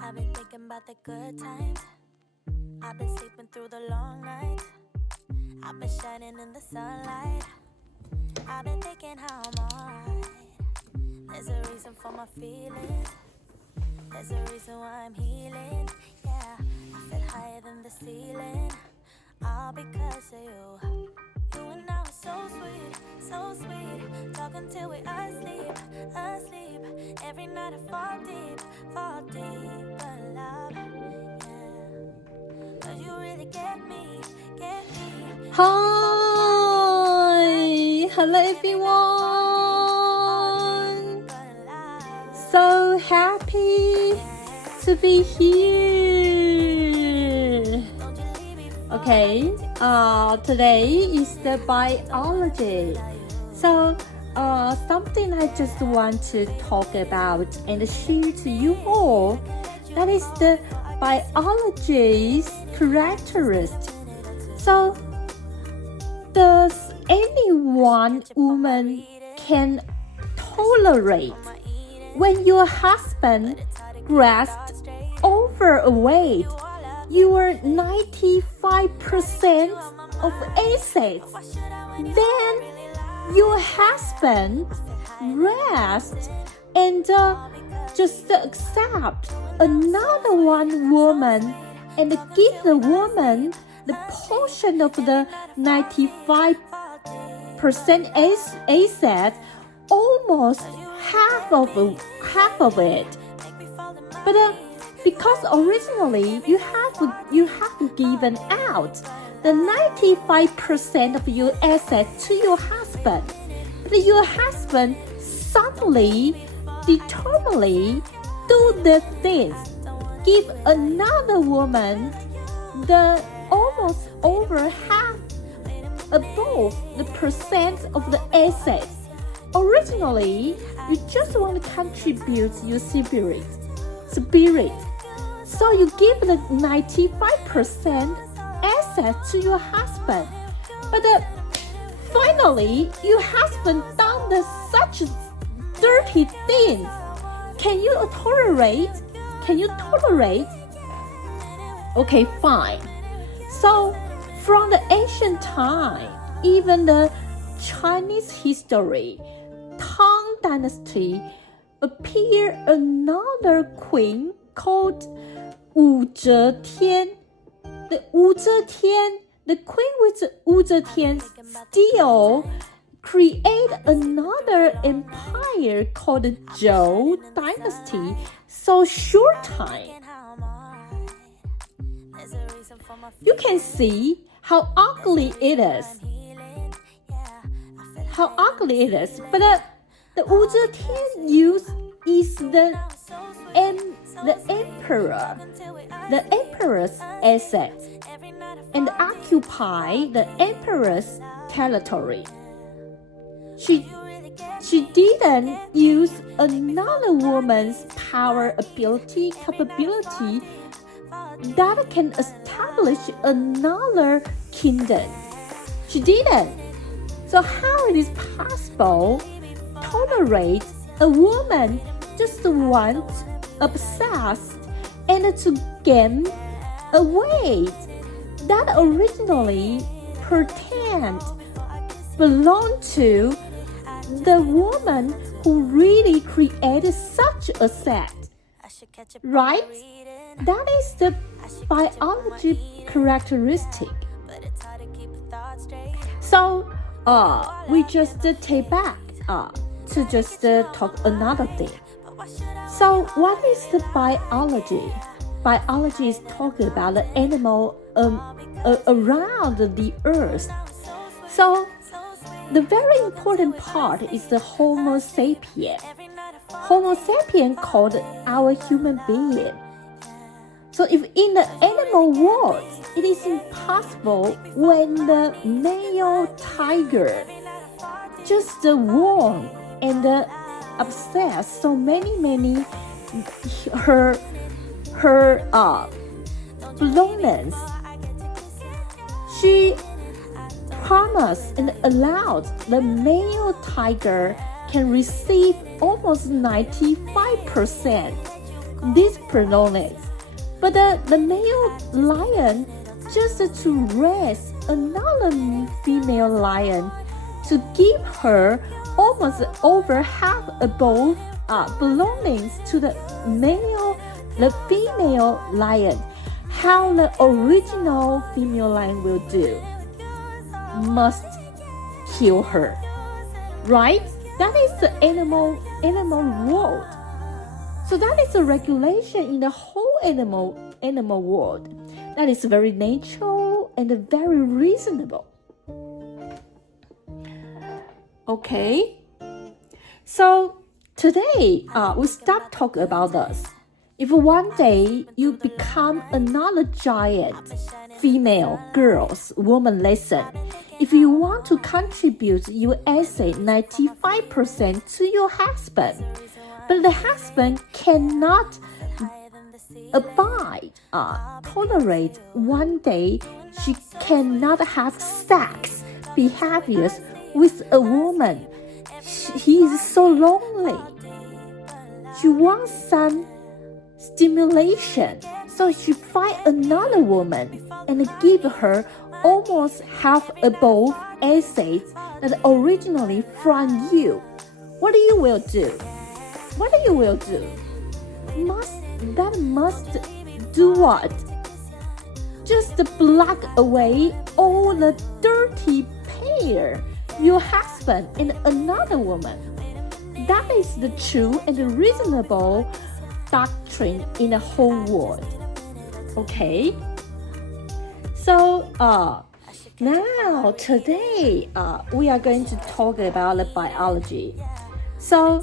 I've been thinking about the good times. I've been sleeping through the long nights. I've been shining in the sunlight. I've been thinking how I'm alright. There's a reason for my feelings. There's a reason why I'm healing. Yeah, I feel higher than the ceiling. All because of you. You and I were so sweet, so sweet. Talking till we asleep, asleep. Every night I fall deep. But love, yeah. 'Cause you really get me. Hi, hello everyone. So happy to be here. Okay, today is the biology. So, something I just want to talk about and share to you all. That is the biology's characteristic. So, does any one woman can tolerate when your husband grasped overweight your 95% of assets, then your husband rest and just accept another one woman and give the woman the portion of the 95% asset, almost half of it. But because originally you have given out the 95% of your asset to your husband, but your husband suddenly, determinedly do the things, give another woman the almost over half above the percent of the assets. Originally, you just want to contribute your spirit. So you give the 95% asset to your husband. But finally, your husband done such dirty things. Can you tolerate? Okay, fine. So, from the ancient time, even the Chinese history, Tang Dynasty, appeared another queen called Wu Zetian. The queen with Wu Zetian still create another empire called the Zhou Dynasty. So short time. You can see how ugly it is. But the Wu Zetian is the emperor's asset and occupy the emperor's territory. She didn't use another woman's capability that can establish another kingdom. She didn't. So how it is possible tolerate a woman just obsessed and to gain a weight that originally belonged to the woman who really created such a set, right? That is the biology characteristic. So we just take back to just talk another thing. So what is the biology? Biology is talking about the animal around the earth. So the very important part is the homo sapien. Homo sapien called our human being. So if in the animal world, it is impossible when the male tiger just warm and obsessed so many her belongings. She promised and allowed the male tiger can receive almost 95% these belongings. But the male lion just to raise another female lion to give her almost over half above belongings to the female lion. How the original female lion will do? Must kill her, right? That is the animal world. So that is a regulation in the whole animal world. That is very natural and very reasonable. Okay. So today we stop talking about this. If one day you become another giant, female, girls, woman, listen. If you want to contribute your essay 95% to your husband, but the husband cannot tolerate one day she cannot have sex behaviors with a woman. He is so lonely. She wants some stimulation, so she find another woman and give her almost half above essays that originally from you. What you will do? Must do what? Just block away all the dirty pair, your husband and another woman. That is the true and reasonable doctrine in the whole world. Okay? So now today we are going to talk about the biology. So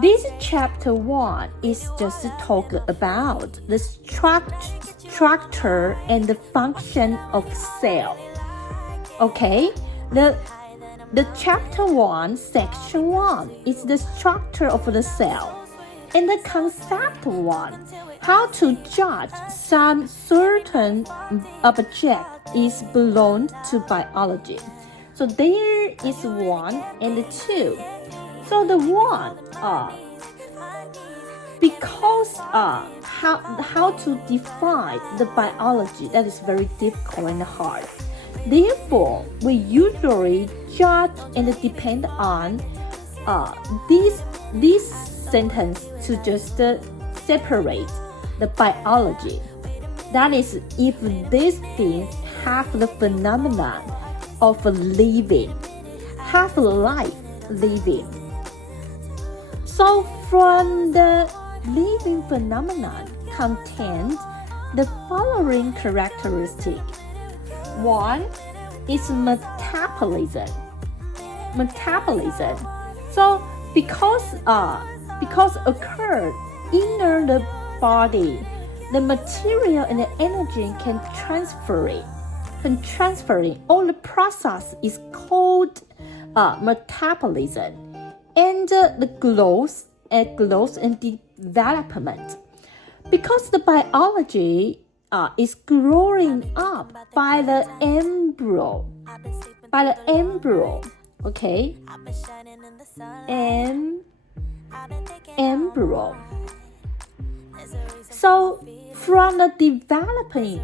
this chapter 1 is just to talk about the structure and the function of cell. Okay? The chapter 1, section 1 is the structure of the cell. And the concept 1, how to judge some certain object is belonged to biology. So there is 1 and 2. So the 1, because how to define the biology, that is very difficult and hard. Therefore, we usually judge and depend on this sentence to just separate the biology. That is, if these things have the phenomenon of living, have life living. So from the living phenomenon contains the following characteristic. 1 is metabolism. So because occurred inner the body, the material and the energy can transfer it. All the process is called metabolism, and the growth and development. Because the biology is growing up by the embryo. Okay? Embryo. So from the developing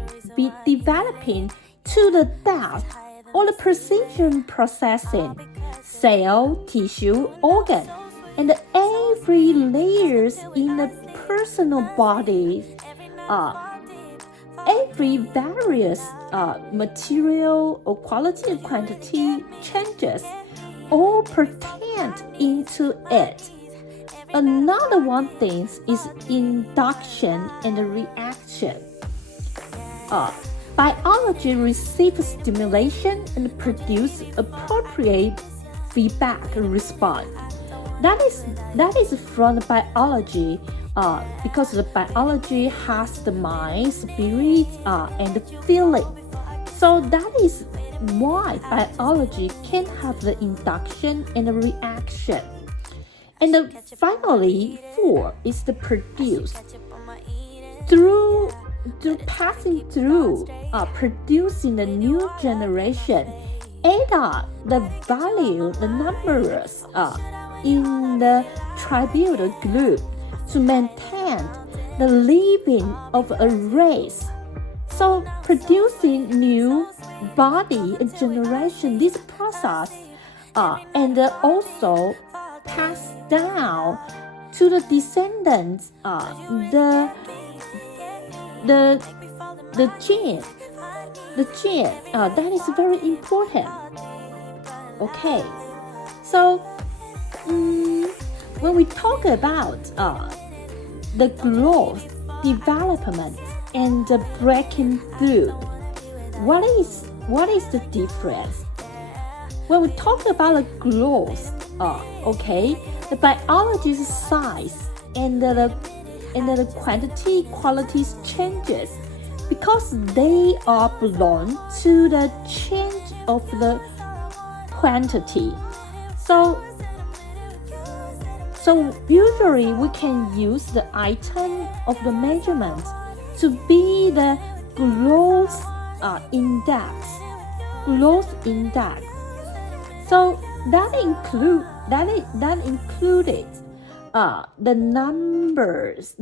to the death, all the precision processing, cell, tissue, organ, and every layers in the personal body, every various material or quality and quantity changes all pertain into it. Another one thing is induction and reaction. Biology receives stimulation and produce appropriate feedback response. That is from the biology, because the biology has the mind, spirit, and the feeling. So that is why biology can have the induction and the reaction. And finally, 4 is the produce. Through passing through, producing the new generation, eta, the value, the numbers in the tribunal group to maintain the living of a race. So producing new body generation, this process and also pass down to the descendants the gene that is very important. Okay, so when we talk about the growth, development, and the breaking through, what is the difference? When we talk about the growth, the biology's size and the qualities changes because they are belong to the change of the quantity. So usually we can use the item of the measurement to be the growth index. So that included the numbers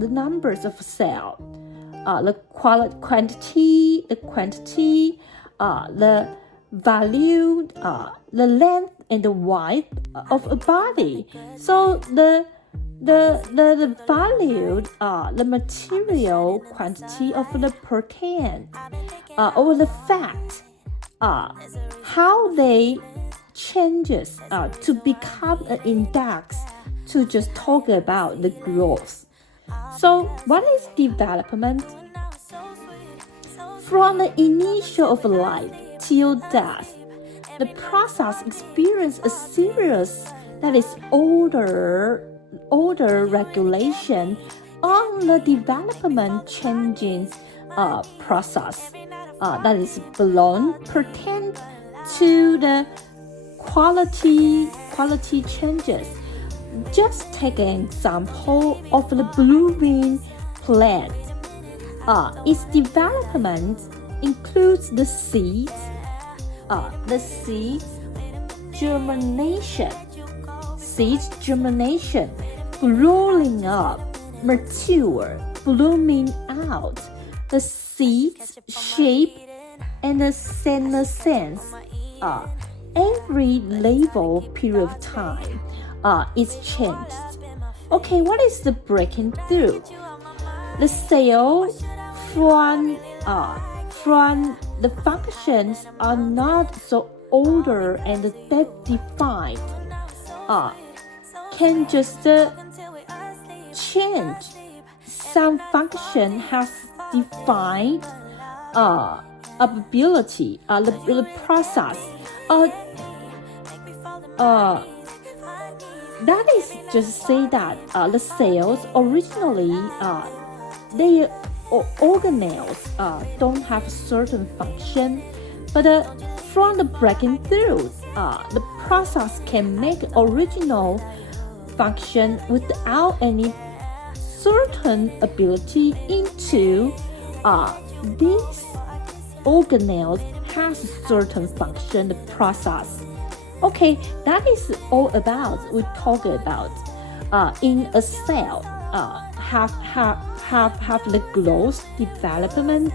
of cell, the quantity, the value, the length and the width of a body. So the valued the material quantity of the protein or the fat, how they changes to become an index to just talk about the growth. So what is development? From the initial of life till death, the process experiences a series that is order regulation on the development changing process that is pertain to the quality changes. Just take an example of the blooming plant. Its development includes the seeds germination, growing up, mature, blooming out, the seeds shape and the senescence. Every level period of time is changed. Okay, what is the breaking through? The cell from the functions are not so ordered and defined. Can just change. Some function has defined ability, the process. That is just say that the cells originally they organelles don't have certain function, but from the breaking through, the process can make original function without any certain ability into these organelles has a certain function, the process. Okay, that is all about we talk about in a cell have the growth, development,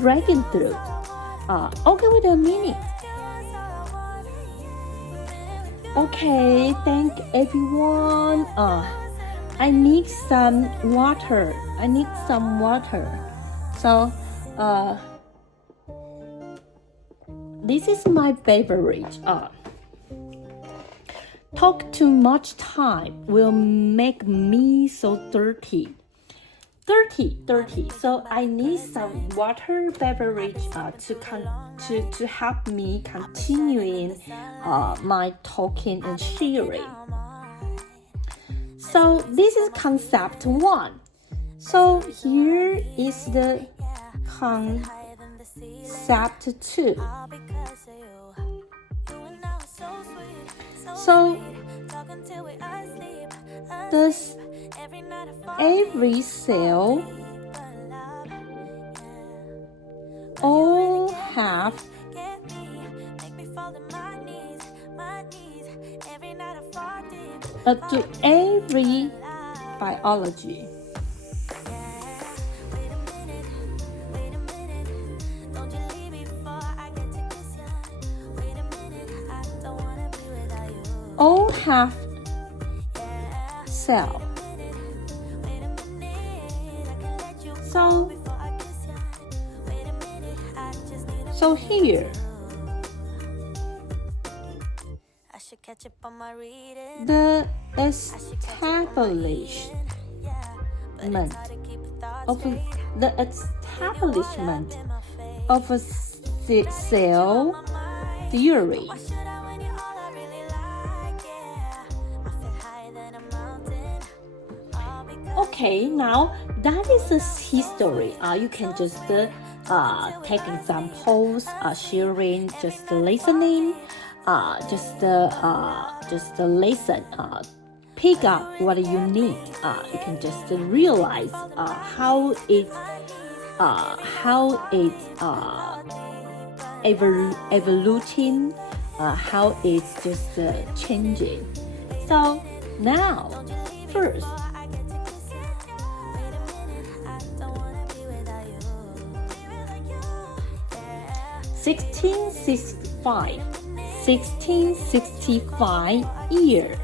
breaking through. Okay, wait a minute. Okay, thank everyone. I need some water. So this is my beverage. Talk too much time will make me so dirty. So I need some water beverage to help me continuing my talking and sharing. So this is concept 1. So here is the concept 2. So does every cell all have to every biology have cell. So here, the establishment of a cell theory. Okay, now that is a history. You can just take examples, sharing, just listening, just listen. Pick up what you need. You can just realize how it's evoluting, how it's just changing. So now, first, 1665 year.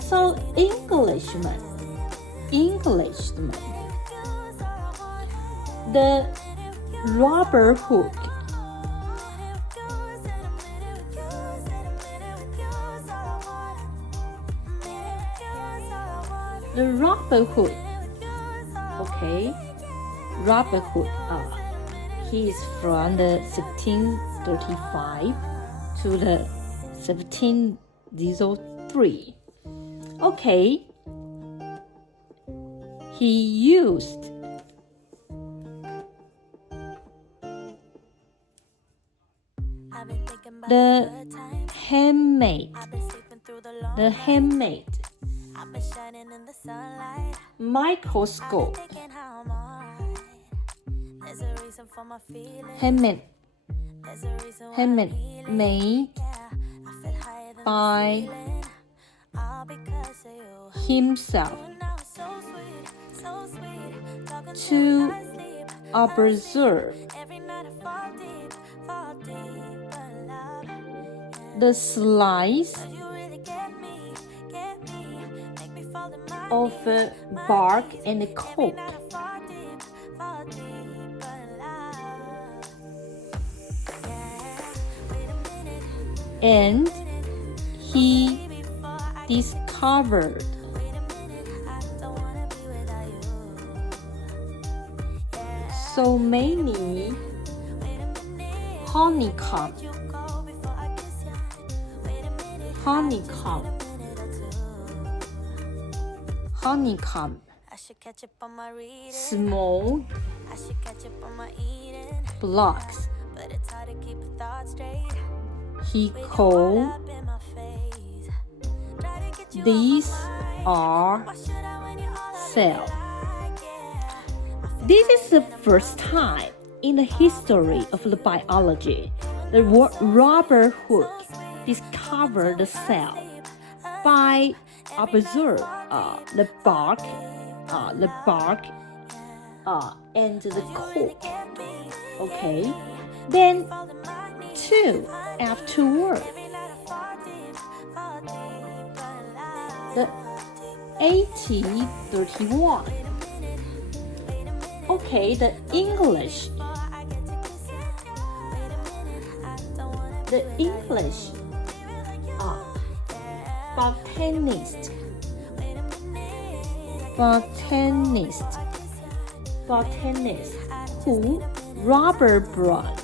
So Englishman, the rubber hook. The rubber hook. Okay, rubber hook. He is from the 1635 to the 1703. Okay, he used the handmade microscope. Handmade made by himself to observe the slice of bark and coke. And he discovered so many honeycomb, small blocks. He called these are cells. This is the first time in the history of the biology the rubber hook discovered the cell by observe the bark and the cork. Okay, then afterward, the 1831. Okay, the English botanist who Robert Brown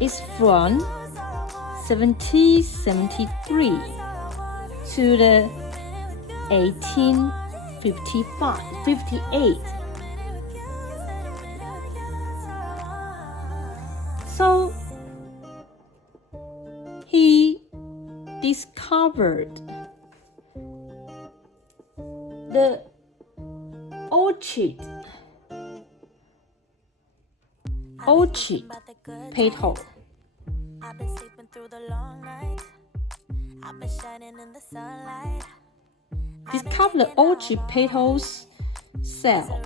is from 1773 to the 1858. So he discovered the orchid petal. Discover the orchid petals cell,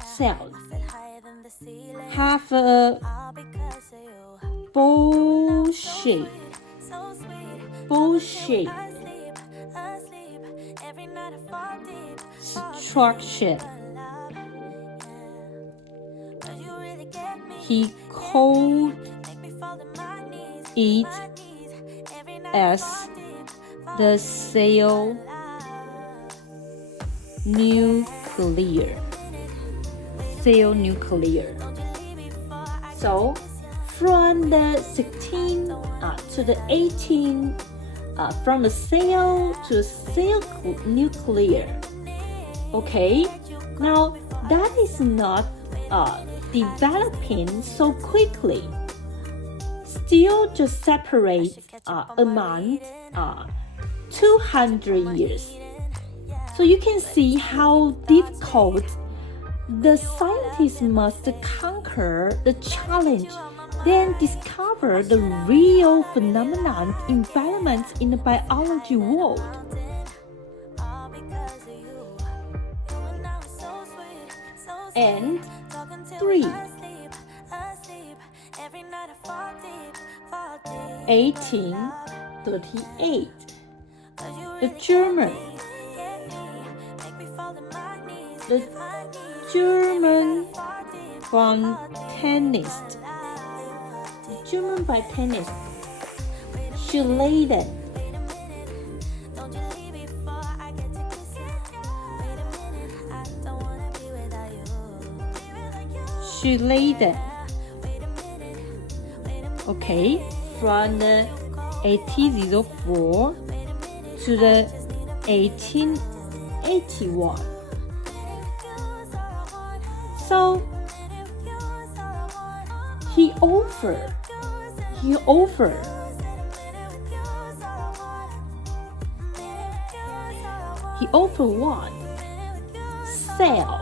cells have a bowl-shaped structure. He called it as the cell nucleus. So from the 16 to the 18, from the cell to the cell nucleus. Okay, now that is not developing so quickly. Still just separate among 200 years. So you can see how difficult the scientists must conquer the challenge, then discover the real phenomenon environments in the biology world. And 3. 1838, the German botanist Jolin okay, from the 1804 to the 1881. So he offered what? Cell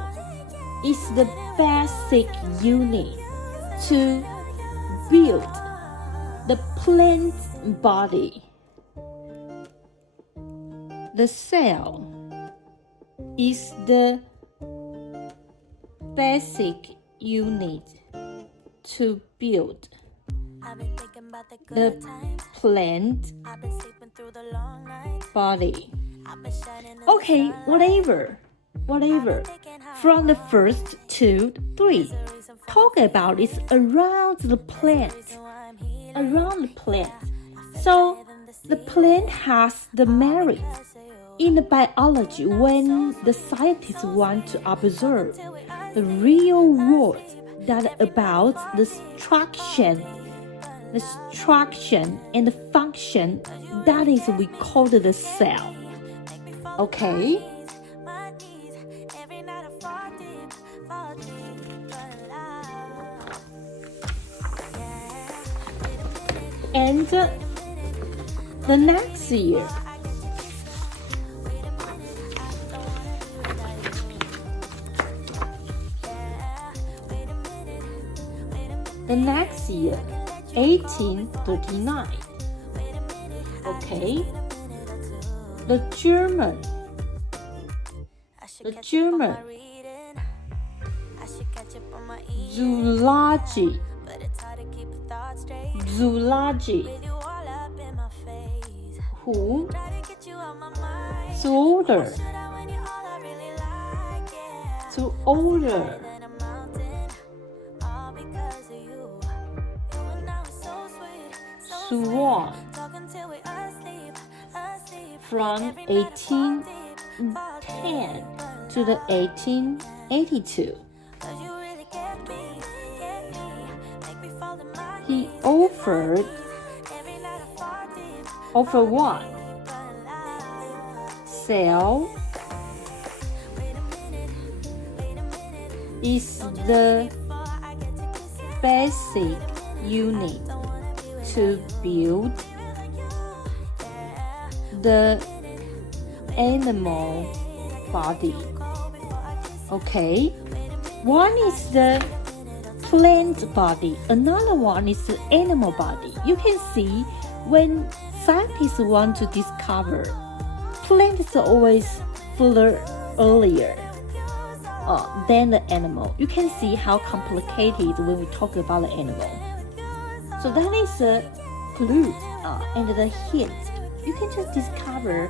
is the basic unit to build the plant body. The cell is the basic unit to build the plant body. Okay, whatever. From the first to 3, talk about is around the plant. So the plant has the merit in the biology when the scientists want to observe the real world that about the structure and the function, that is we call it the cell. Okay? And the next year, The next year, 1839. Okay, the German zoology who to order Swan from 1810 to the 1882. He offered what? Cell is the basic unit to build the animal body. Okay, one is the plant body, another one is the animal body. You can see when scientists want to discover plant is always fuller earlier than the animal. You can see how complicated when we talk about the animal. So that is a clue and the hint. You can just discover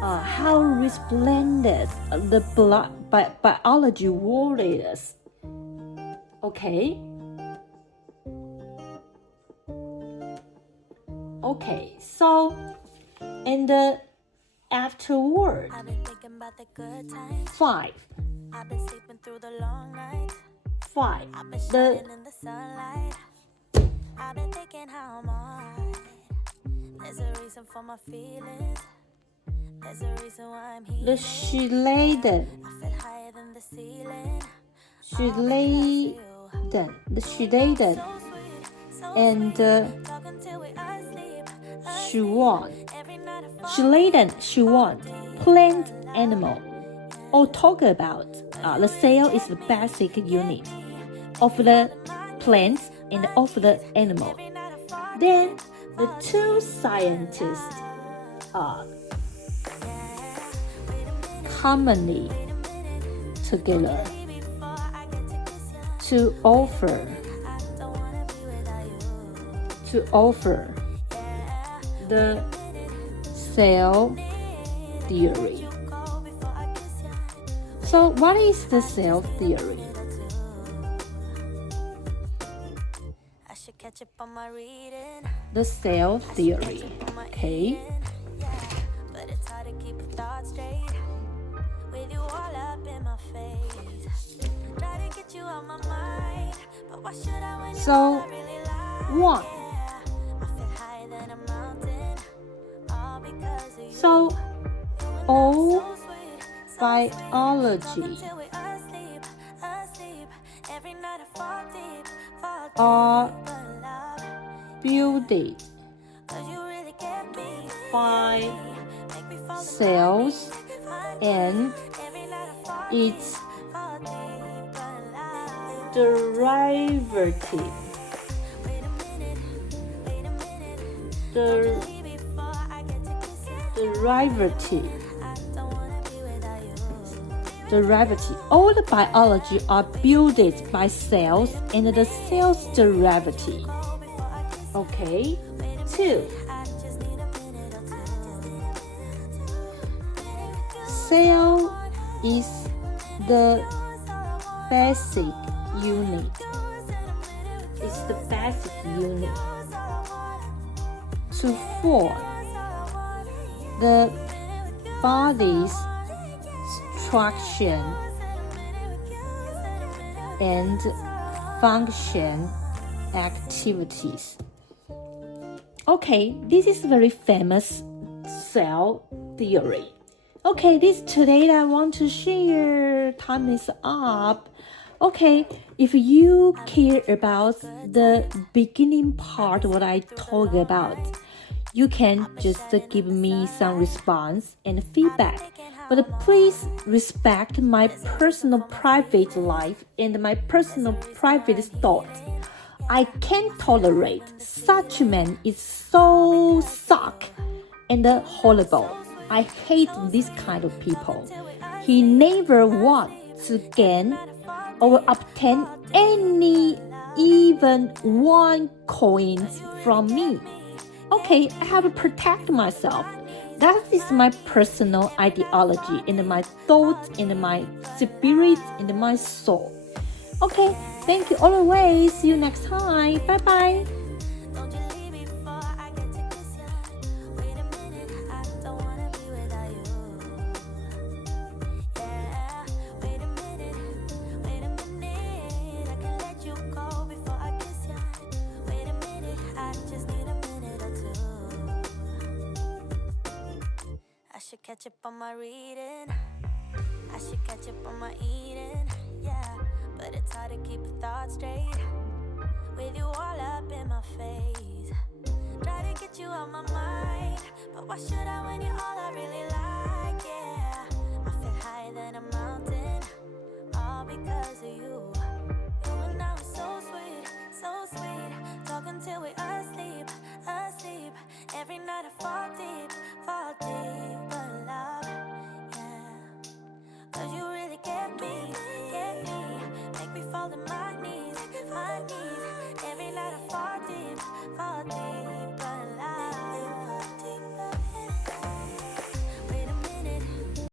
how resplendent the biology world is. Okay. Okay, so and afterward, 5. I've been sleeping through the long night. 5. I've been shining in the sunlight. I've been thinking how I'm alright. There's a reason for my feelings. There's a reason why I'm here. The Shileden. I feel higher than the ceiling. Shileden, and Shuan, plant animal. Or talk about the cell is the basic unit of the plants and of the animal. Then the two scientists commonly together to offer the cell theory. So what is the cell theory? The cell theory, okay? But it's hard to keep the thoughts straight with you all up in my face. Try to get you out my mind, but why should I when So, you really like? 1. I feel higher than a mountain, all because of you. So, all So sweet, so biology till we asleep. Every night I fall deep, are but love, built 'cause you really get me. by Make me fall cells and every night I fall its fall deep, but love. derivative. Wait a minute, The before I get to kiss you. derivative. I don't wanna be without you. Derivative. All the biology are built by cells and the cells derivative. Okay. 2. I just need a minute or two. Cell is the basic unit. It's the basic unit to form the body's structure and function activities. Okay, this is very famous cell theory. Okay, this today I want to share. Time is up. Okay, if you care about the beginning part, what I talk about, you can just give me some response and feedback. But please respect my personal private life and my personal private thoughts. I can't tolerate such a man is so suck and horrible. I hate this kind of people. He never wants to gain or obtain any even one coin from me. Okay, I have to protect myself. That is my personal ideology and my thoughts and my spirit and my soul. Okay, thank you always. See you next time. Bye bye. Don't you leave before I get to kiss you. Wait a minute, I don't wanna be without you. Yeah, wait a minute, I can let you go before I kiss you. Wait a minute, I just need a minute or two. I should catch up on my reading. I should catch up on my eating. Yeah, but it's hard to keep the thoughts straight with you all up in my face. Try to get you out my mind, but why should I when you're all I really like? Yeah, I feel higher than a mountain, all because of you. You and I were so sweet, talking till we asleep. Every night I fall deep, but love. melody.